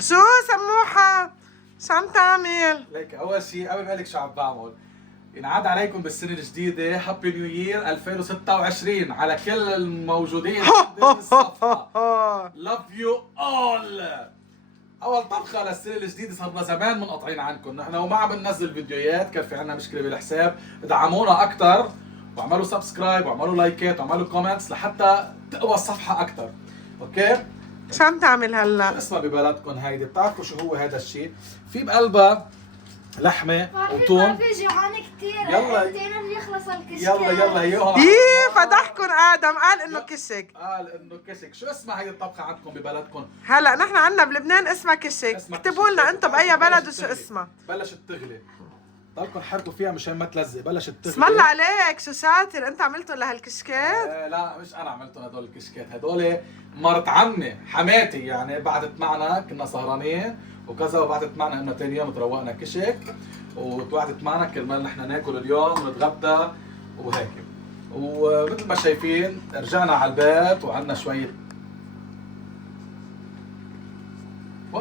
شو سموحة؟ شو عم تعمل؟ ليك اول شيء قبل ما اقول لك شو عم بعمل، ينعاد عليكم بالسنه الجديده هابي نيو يير 2026 على كل الموجودين بالصفحه. لاف يو اول. اول طبخه للسنه الجديده، صرنا زمان منقطعين عنكم نحن وما عم ننزل فيديوهات، كان في عنا مشكله بالحساب. ادعمونا اكثر واعملوا سبسكرايب واعملوا لايكات واعملوا كومنتس لحتى تقوى الصفحه اكثر. اوكي؟ شو عم تعمل شو هلا؟ اسمها ببلدكم هيدي؟ بتعرفوا شو هو هذا الشيء؟ في بقلبها لحمه وثوم. في جوعان كثير. يلا. بدينا بيخلص الكشك. يلا هيهم. يي فضحكن ادم قال انه كشك. قال انه كشك. شو اسمها هي الطبخه عندكم ببلدكم؟ هلا نحن عنا بلبنان اسمها كشك، اسمها اكتبوا كشك. لنا انتم باي بلد وشو تغلي. اسمها. بلشت تغلي، ضلكم حركوا فيها مشان ما تلزق. بلشت تغلي. اسم الله عليك شو شاطر، انت عملتوا لهالكشكات؟ لا مش انا عملتهم هدول الكشكات، هدول مرت عمي حماتي يعني بعدت معنا، كنا سهرانين وكذا، وبعدت معنا انه ثاني يوم تروقنا كشك وتوعدت معنا كرمال نحن ناكل اليوم ونتغدى وهيك. ومثل ما شايفين رجعنا على البيت وعندنا شوية